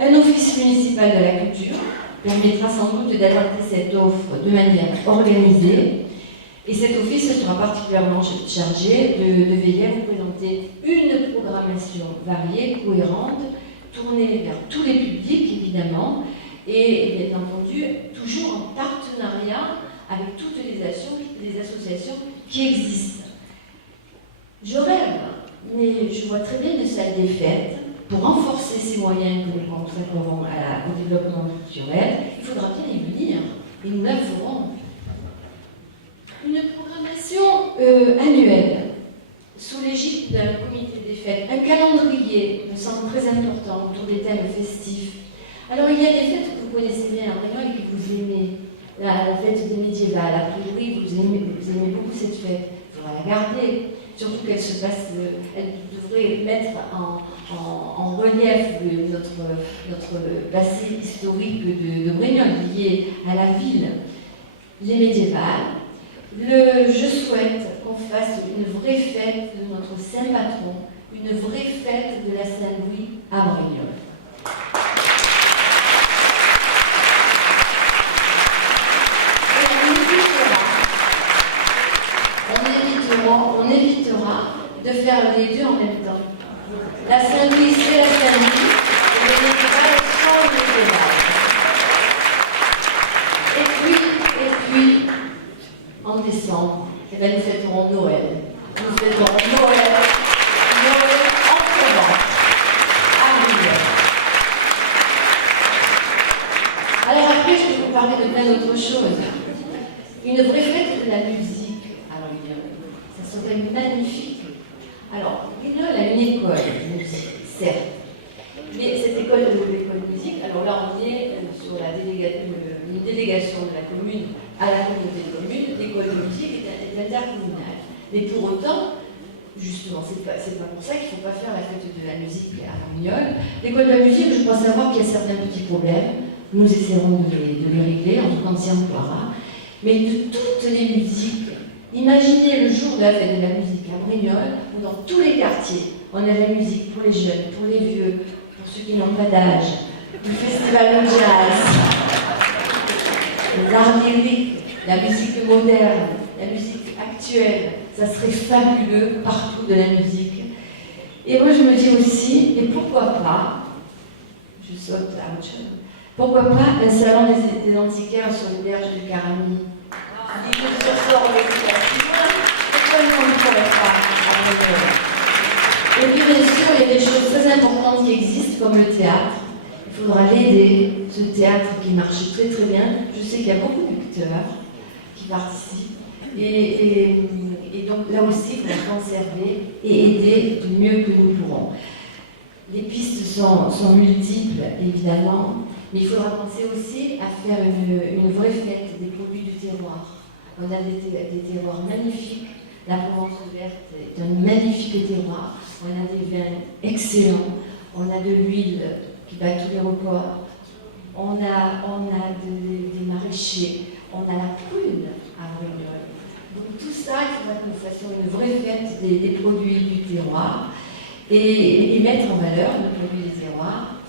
Un office municipal de la culture permettra sans doute d'adapter cette offre de manière organisée. Et cet office sera particulièrement chargé de veiller à vous présenter une programmation variée, cohérente, tournée vers tous les publics, évidemment, et bien entendu, toujours en partenariat avec toutes les associations qui existent. Je rêve, mais je vois très bien une salle des fêtes. Pour renforcer ces moyens que nous consacrerons au développement culturel, il faudra bien y venir, et nous la ferons. Une programmation annuelle, sous l'égide d'un comité des fêtes, un calendrier me semble très important autour des thèmes festifs. Alors il y a des fêtes que vous connaissez bien à Brignoles et que vous aimez. La fête des médiévales, a priori vous aimez beaucoup cette fête. Il faudra la garder, surtout qu'elle se passe, elle devrait mettre en relief notre passé historique de Brignoles lié à la ville. Les médiévales. Je souhaite qu'on fasse une vraie fête de notre saint patron, une vraie fête de la Saint-Louis à Brignoles. On évitera de faire les deux en même temps. La Saint-Louis, c'est la Saint-Louis, et les médiévales sont les médiévales. Et Eh bien, nous fêterons Noël. Nous fêterons Noël en Provence, à Brignoles. Alors après, je vais vous parler de plein d'autres choses. Une vraie fête de la musique à Brignoles, ça serait magnifique. Alors, Brignoles a une école de musique, certes. Mais cette école de musique, alors là on est sur une délégation de la commune à la communauté de communes, l'école de musique est intercommunale. Mais pour autant, justement, c'est pas pour ça qu'il ne faut pas faire la fête de la musique à Brignoles. L'école de la musique, je crois savoir qu'il y a certains petits problèmes. Nous essaierons de les régler, en tout cas on s'y emploiera. Mais de toutes les musiques, imaginez le jour de la fête de la musique à Brignoles, où dans tous les quartiers, on a la musique pour les jeunes, pour les vieux, pour ceux qui n'ont pas d'âge, le festival de jazz, l'art lyrique, la musique moderne, la musique actuelle. Ça serait fabuleux partout de la musique. Et moi je me dis aussi, et pourquoi pas, je saute à autre chose, pourquoi pas un salon des antiquaires sur les berges du Carami. Et je ressors le pourquoi on ne pourrait pas après. Et puis bien sûr, il y a des choses très importantes qui existent, comme le théâtre. Il faudra l'aider, ce théâtre qui marche très très bien. Je sais qu'il y a beaucoup d'acteurs qui participent. Et donc là aussi, il faut conserver et aider du mieux que nous pourrons. Les pistes sont multiples, évidemment, mais il faudra penser aussi à faire une vraie fête des produits du terroir. On a des terroirs magnifiques. La Provence verte est un magnifique terroir. On a des vins excellents. On a de l'huile qui bat tous les records. On a des maraîchers. On a la prune à Brignoles. Donc tout ça, il faudra que nous fassions une vraie fête des produits du terroir et mettre en valeur nos produits du terroir.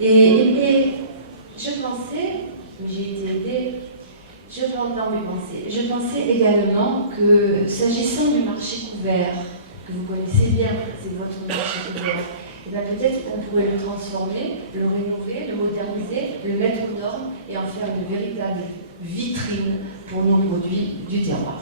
Et je pensais, j'ai été aidée, je pensais également que, s'agissant du marché couvert, que vous connaissez bien, c'est votre marché couvert, et bien peut-être qu'on pourrait le transformer, le rénover, le moderniser, le mettre aux normes et en faire une véritable vitrine pour nos produits du terroir.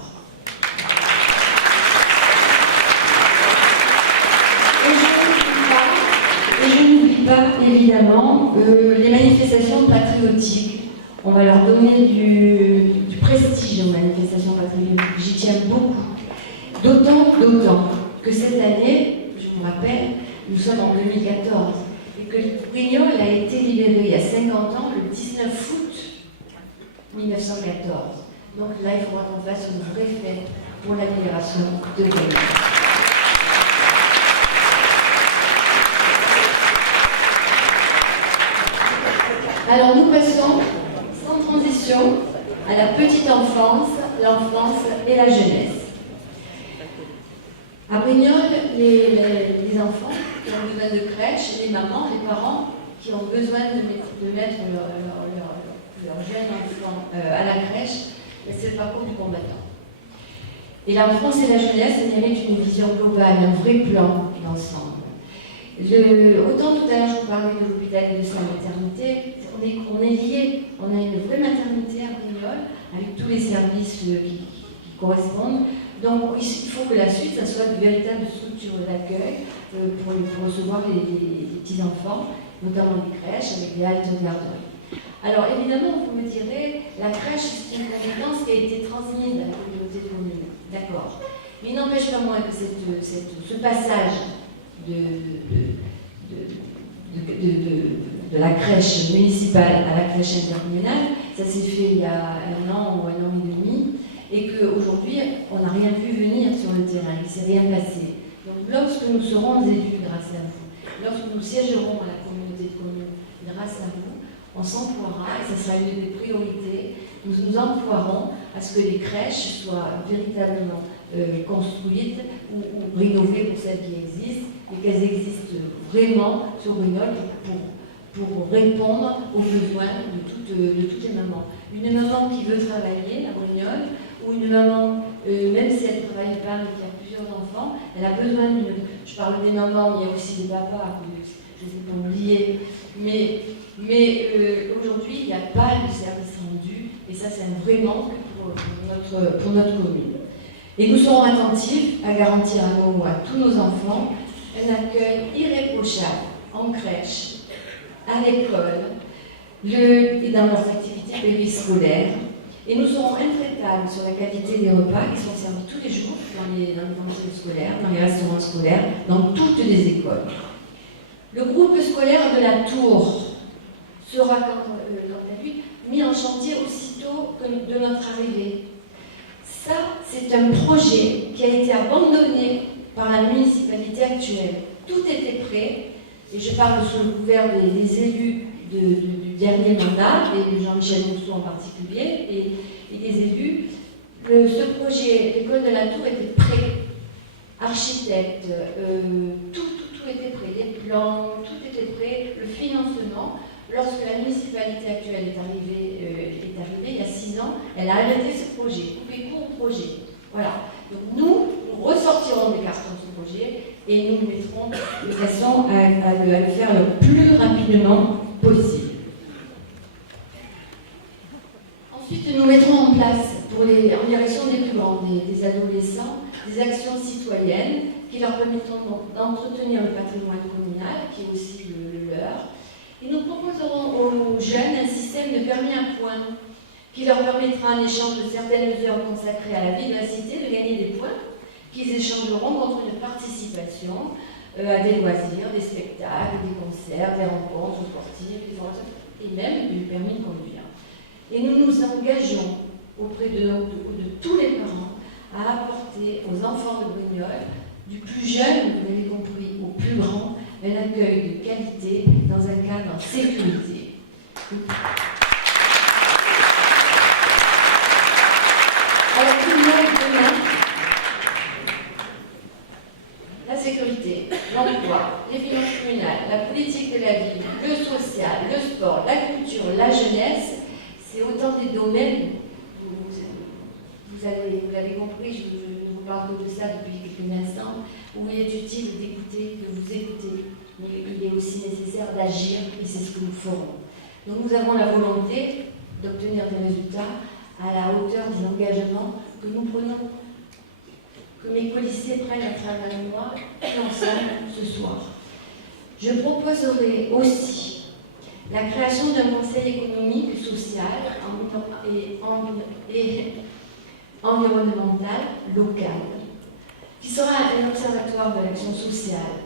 Et je n'oublie pas, évidemment, les manifestations patriotiques. On va leur donner du prestige aux manifestations patriotiques. J'y tiens beaucoup. D'autant que cette année, je vous rappelle, nous sommes en 2014, et que Brignoles a été libéré il y a 50 ans, le 19 août 1914. Donc là, il faudra qu'on fasse une vraie fête pour la libération de Brignoles. Alors nous passons, sans transition, à la petite enfance, l'enfance et la jeunesse. À Brignoles, les enfants qui ont besoin de crèche, les mamans, les parents qui ont besoin de mettre leur jeune enfant à la crèche, c'est le parcours du combattant. Et l'enfance et la jeunesse, il mérite une vision globale, un vrai plan d'ensemble. Autant tout à l'heure je vous parlais de l'hôpital et de sa maternité, on est liés, on a une vraie maternité à Brignoles, avec tous les services qui correspondent. Donc il faut que la suite, ça soit de véritables structures d'accueil pour recevoir les petits-enfants, notamment les crèches, avec les haltes garderies. Alors évidemment, vous me direz, la crèche, c'est une compétence qui a été transmise à la communauté de communes. D'accord. Mais il n'empêche pas moins que ce passage de la crèche municipale à la crèche intercommunale, ça s'est fait il y a 1 an ou 1 an et demi, et qu'aujourd'hui, on n'a rien vu venir sur le terrain, il ne s'est rien passé. Donc lorsque nous serons élus grâce à vous, lorsque nous siégerons à la communauté de communes grâce à vous, on s'emploiera, et ce sera une des priorités, nous nous emploierons à ce que les crèches soient véritablement construites ou rénovées pour celles qui existent, et qu'elles existent vraiment sur Brignoles pour répondre aux besoins de toutes les mamans. Une maman qui veut travailler à Brignoles, ou une maman, même si elle ne travaille pas mais qui a plusieurs enfants, elle a besoin d'une... Je parle des mamans, mais il y a aussi des papas, je ne sais pas oublier. Mais aujourd'hui, il n'y a pas de service rendu, et ça c'est un vrai manque pour notre commune. Et nous serons attentifs à garantir à tous nos enfants un accueil irréprochable en crèche, à l'école et dans leurs activités périscolaires. Et nous serons intraitables sur la qualité des repas qui sont servis tous les jours dans les cantines scolaires, dans les restaurants scolaires, dans toutes les écoles. Le groupe scolaire de la Tour sera, quant à lui, mis en chantier aussitôt de notre arrivée. Ça, c'est un projet qui a été abandonné par la municipalité actuelle. Tout était prêt, et je parle sous le couvert des élus du dernier mandat, et de Jean-Michel Mousseau en particulier, et des élus. Ce projet, l'école de la Tour, était prêt. Architecte, tout était prêt, les plans, tout était prêt, le financement. Lorsque la municipalité actuelle est arrivée il y a 6 ans, elle a arrêté ce projet, coupé court au projet. Voilà. Donc nous ressortirons des cartons de ce projet et nous mettrons de façon à le faire le plus rapidement possible. Ensuite, nous mettrons en place, en direction des plus grands, des adolescents, des actions citoyennes qui leur permettront d'entretenir le patrimoine communal, qui est aussi le leur. Et nous proposerons aux jeunes un système de permis à points qui leur permettra, en échange de certaines heures consacrées à la vie de la cité, de gagner des points qu'ils échangeront contre une participation à des loisirs, des spectacles, des concerts, des rencontres sportives, des formations, et même du permis de conduire. Et nous nous engageons auprès de tous les parents à apporter aux enfants de Brignoles, du plus jeune, vous l'avez compris, au plus grand, un accueil de qualité dans un cadre en sécurité. Alors, demain, la sécurité, l'emploi, les finances communales, la politique de la ville, le social, le sport, la culture, la jeunesse, c'est autant des domaines, vous avez compris, je vous parle de ça depuis quelques instants, où il est utile d'écouter, de vous écouter, mais il est aussi nécessaire d'agir, et c'est ce que nous ferons. Donc nous avons la volonté d'obtenir des résultats à la hauteur des engagements que nous prenons, que mes policiers prennent à travers moi, et ensemble ce soir. Je proposerai aussi la création d'un conseil économique, social et environnemental local, qui sera un observatoire de l'action sociale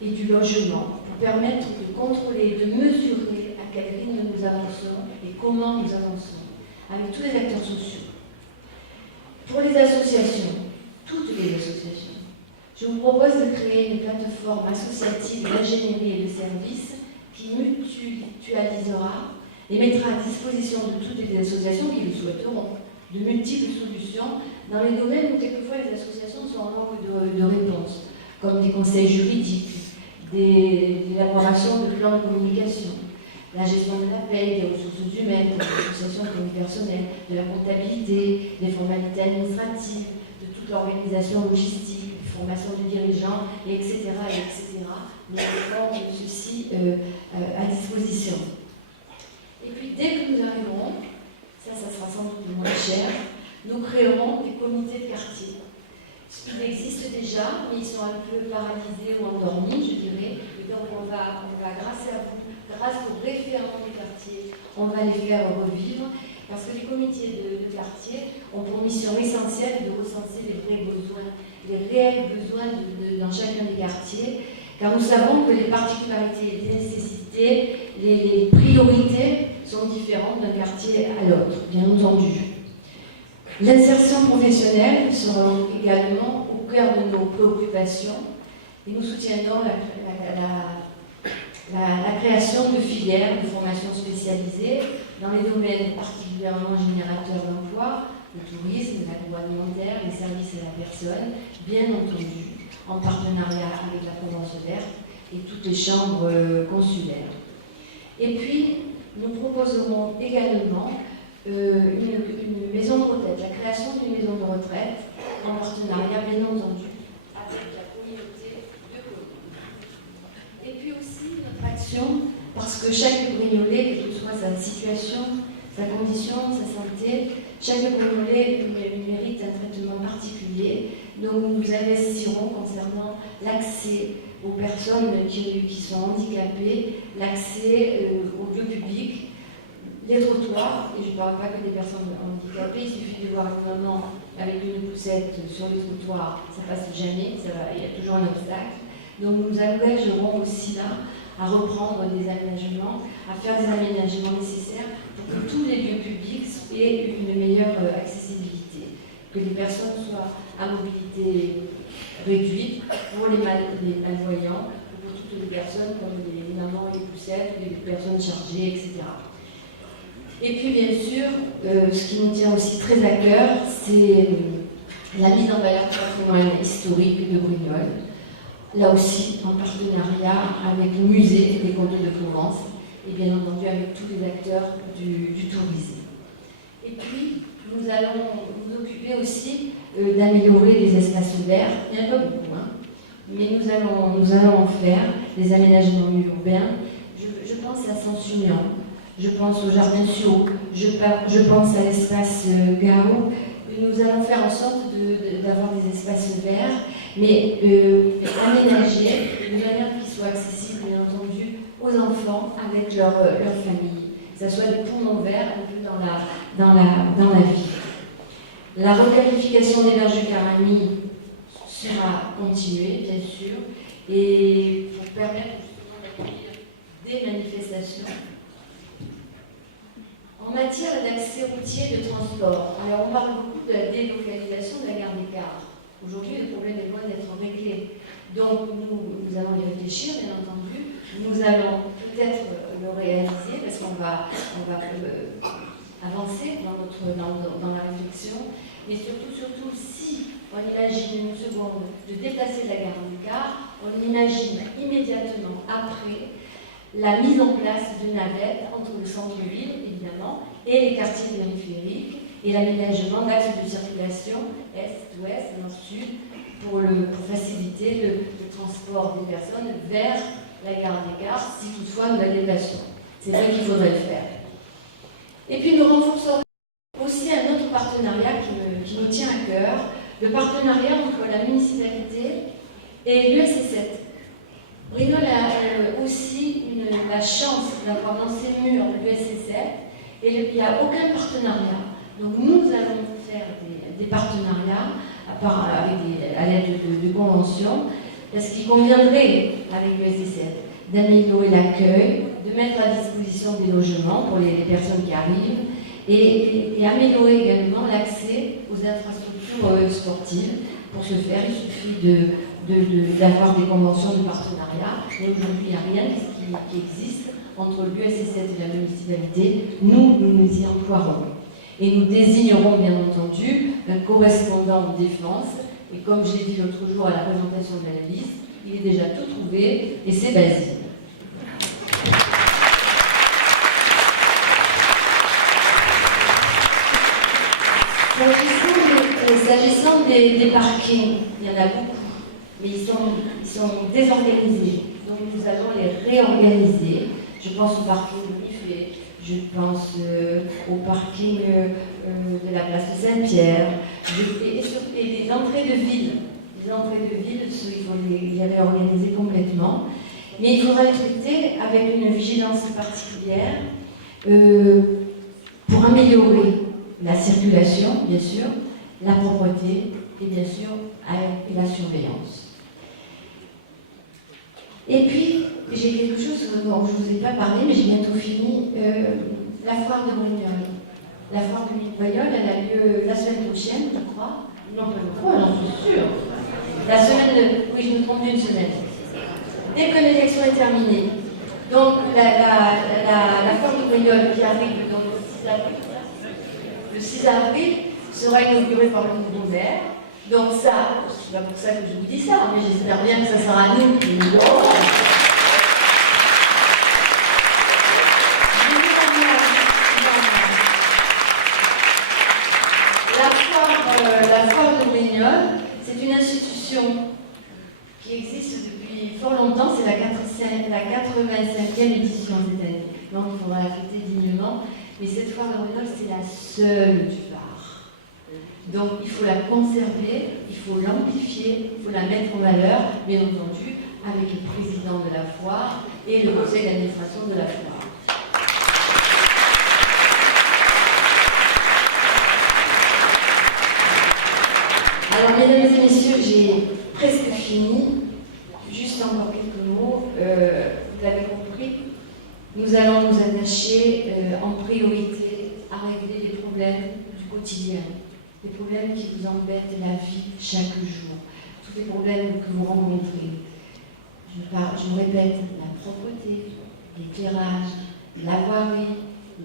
et du logement pour permettre de contrôler, de mesurer à quel rythme nous avançons et comment nous avançons, avec tous les acteurs sociaux. Pour les associations, toutes les associations, je vous propose de créer une plateforme associative d'ingénierie et de services qui mutualisera et mettra à disposition de toutes les associations qui le souhaiteront de multiples solutions dans les domaines où quelquefois les associations sont en manque de réponse, comme des conseils juridiques, des élaborations de plans de communication, la gestion de la paie, des ressources humaines, des associations comme personnelles, de la comptabilité, des formalités administratives, de toute l'organisation logistique, des formations de dirigeants, etc. Nous avons ceci à disposition. Et puis dès que nous arriverons, ça sera sans doute le moins cher, nous créerons des comités de quartier. Ils existent déjà, mais ils sont un peu paralysés ou endormis, je dirais. Et donc on va grâce à vous, grâce aux référents des quartiers, on va les faire revivre, parce que les comités de quartier ont pour mission essentielle de recenser les vrais besoins, les réels besoins dans chacun des quartiers, car nous savons que les particularités, les nécessités, les priorités sont différentes d'un quartier à l'autre, bien entendu. L'insertion professionnelle sera également au cœur de nos préoccupations et nous soutiendrons la création de filières de formation spécialisées dans les domaines particulièrement générateurs d'emploi, le tourisme, l'agroalimentaire, les services à la personne, bien entendu, en partenariat avec la Provence verte et toutes les chambres consulaires. Et puis, nous proposerons également une maison de retraite, la création d'une maison de retraite en partenariat, bien entendu, avec la communauté de communes. Et puis aussi notre action, parce que chaque Brignolais, quelle que soit sa situation, sa condition, sa santé, Chaque Brignolet mérite un traitement particulier, donc nous investirons concernant l'accès aux personnes qui sont handicapées, l'accès aux lieux publics, les trottoirs, et je ne parle pas que des personnes handicapées, il suffit de voir une maman avec une poussette sur les trottoirs, ça passe jamais, il y a toujours un obstacle. Donc nous engagerons aussi là à reprendre des aménagements, à faire des aménagements nécessaires pour que tous les lieux publics aient une meilleure accessibilité, que les personnes soient à mobilité réduite pour les malvoyants, pour toutes les personnes comme les mamans, les poussettes, les personnes chargées, etc. Et puis bien sûr, ce qui nous tient aussi très à cœur, c'est la mise en valeur du patrimoine historique de Brignoles, là aussi en partenariat avec le musée des Comtés de Provence et bien entendu avec tous les acteurs du tourisme. Et puis, nous allons nous occuper aussi d'améliorer les espaces verts. Il n'y en a pas beaucoup, hein, mais nous allons en faire des aménagements urbains. Je pense à Sens-Union, je pense au Jardin Chaud, je pense à l'espace Gao. Nous allons faire en sorte d'avoir des espaces verts, mais aménagés de manière qu'ils soient accessibles, bien entendu, aux enfants avec leur famille. Que ce soit des poumons verts un peu dans la vie. La requalification des berges de Caramie sera continuée, bien sûr, et pour permettre justement d'accueillir des manifestations. En matière d'accès routier de transport, alors on parle beaucoup de la délocalisation de la gare des Cars. Aujourd'hui, le problème est loin d'être réglé. Donc, nous allons y réfléchir, bien entendu. Nous allons peut-être le réaliser parce qu'on va avancer dans la réflexion. Mais surtout, si on imagine une seconde de déplacer la gare des Cars, on imagine immédiatement après la mise en place de navettes entre le centre-ville, évidemment, et les quartiers périphériques, et l'aménagement d'axes de circulation est-ouest, nord-sud, pour faciliter le transport des personnes vers la gare des Cars, si toutefois nous la déplaçons. C'est vrai qu'il faudrait le faire. Et puis nous renforcerons aussi un autre partenariat qui nous tient à cœur, le partenariat entre la municipalité et l'USC7. Brignoles a aussi la chance d'avoir dans ses murs l'USC7 et il n'y a aucun partenariat. Donc nous allons faire des partenariats à l'aide de conventions, parce qu'il conviendrait avec l'USC7 d'améliorer l'accueil, de mettre à disposition des logements pour les personnes qui arrivent et améliorer également l'accès aux infrastructures sportives. Pour ce faire, il suffit d'avoir des conventions de partenariat. Et aujourd'hui, il n'y a rien qui existe entre l'USC7 et la municipalité. Nous y emploierons. Et nous désignerons, bien entendu, un correspondant de défense. Et comme j'ai dit l'autre jour à la présentation de la liste, il est déjà tout trouvé, et c'est Basile. S'agissant des parkings, il y en a beaucoup, mais ils sont désorganisés. Donc nous allons les réorganiser. Je pense au parking de Buffet, je pense au parking de la place de Saint-Pierre, et les entrées de ville. Les entrées de ville, il faut les réorganiser complètement. Mais il faudra les traiter avec une vigilance particulière pour améliorer la circulation, bien sûr, la propreté et bien sûr et la surveillance. Et puis, j'ai quelque chose dont je ne vous ai pas parlé, mais j'ai bientôt fini. La foire de Brignoles. La foire de Brignoles, elle a lieu la semaine prochaine, je crois. Non, pas le 3, j'en suis sûre. La semaine, oui, je me trompe d'une semaine. Dès que l'élection est terminée. Donc, la foire de Brignoles qui arrive donc, le 6 avril, sera inaugurée par le nouveau maire. Donc ça, c'est pas pour ça que je vous dis ça, mais j'espère bien que ça sera nous qui nous l'aurons. La foire de Brignoles, c'est une institution qui existe depuis fort longtemps, c'est la 85e édition cette année. Donc il faudra la fêter dignement. Mais cette foire de Brignoles, c'est la seule du Var. Donc il faut la conserver, il faut l'amplifier, il faut la mettre en valeur, bien entendu, avec le président de la foire et le conseil d'administration de la foire. Alors, mesdames et messieurs, j'ai presque fini. Juste encore quelques mots. Vous l'avez compris, nous allons nous attacher en priorité à régler les problèmes du quotidien, les problèmes qui vous embêtent la vie chaque jour, tous les problèmes que vous rencontrez. Je me répète, la propreté, l'éclairage, la voirie,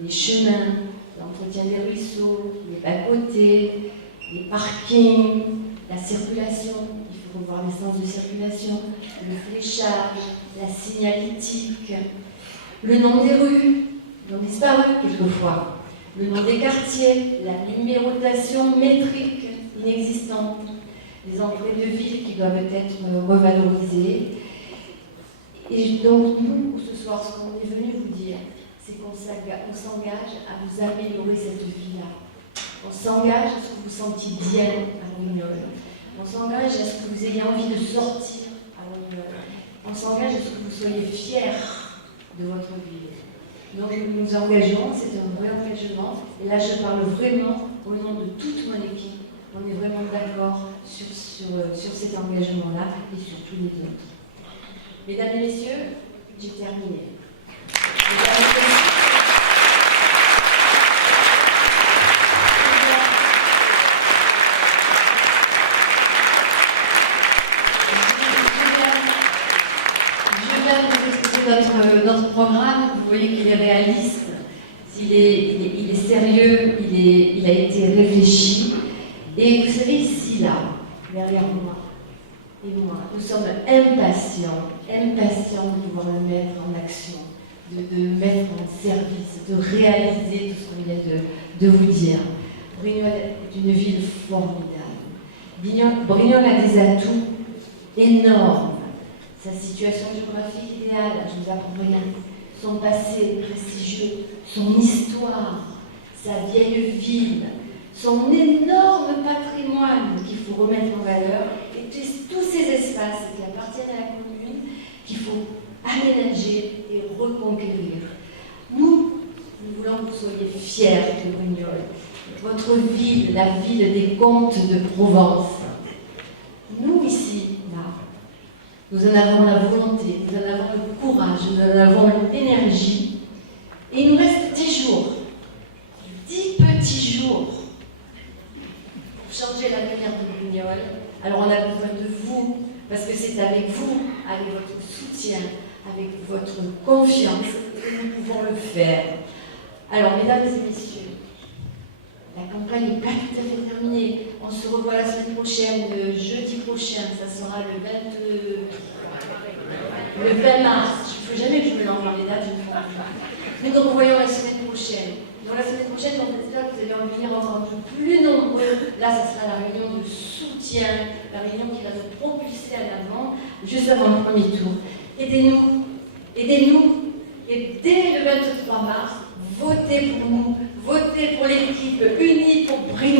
les chemins, l'entretien des ruisseaux, les bas-côtés, les parkings, la circulation, il faut revoir les sens de circulation, le fléchage, la signalétique, le nom des rues, qui ont disparu quelquefois, le nom des quartiers, la numérotation métrique inexistante, les entrées de ville qui doivent être revalorisées. Et donc nous, ce soir, ce qu'on est venu vous dire, c'est qu'on s'engage à vous améliorer cette vie-là. On s'engage à ce que vous vous sentiez bien à Brignoles. On s'engage à ce que vous ayez envie de sortir à Brignoles. On s'engage à ce que vous soyez fiers de votre ville. Donc nous nous engageons, c'est un vrai engagement. Et là, je parle vraiment au nom de toute mon équipe. On est vraiment d'accord sur cet engagement-là et sur tous les autres. Mesdames et messieurs, j'ai terminé. Notre programme, vous voyez qu'il est réaliste, il est sérieux, il a été réfléchi. Et vous savez, ici, là, derrière moi, et moi, nous sommes impatients de pouvoir le mettre en action, de mettre en service, de réaliser tout ce qu'on vient de vous dire. Brignoles est une ville formidable. Brignoles a des atouts énormes. Sa situation géographique idéale, je ne vous apprends rien, son passé prestigieux, son histoire, sa vieille ville, son énorme patrimoine qu'il faut remettre en valeur, et tous ces espaces qui appartiennent à la commune, qu'il faut aménager et reconquérir. Nous voulons que vous soyez fiers de Brignoles, votre ville, la ville des comtes de Provence. Nous, ici, là, nous en avons la volonté, nous en avons le courage, nous en avons l'énergie. Et il nous reste 10 jours, 10 petits jours pour changer l'avenir de Brignoles. Alors on a besoin de vous, parce que c'est avec vous, avec votre soutien, avec votre confiance, que nous pouvons le faire. Alors, mesdames et messieurs, la campagne n'est pas tout à fait terminée. On se revoit la semaine prochaine, le jeudi prochain, ça sera le 20 mars. Il ne faut jamais que je me lance dans les dates, je ne comprends pas. Nous nous revoyons la semaine prochaine. Donc la semaine prochaine, on espère que vous allez en venir encore plus nombreux. Là, ça sera la réunion de soutien, la réunion qui va nous propulser à l'avant, juste avant le premier tour. Aidez-nous, aidez-nous, et dès le 23 mars, votez pour nous, votez pour l'équipe unie pour Brignoles.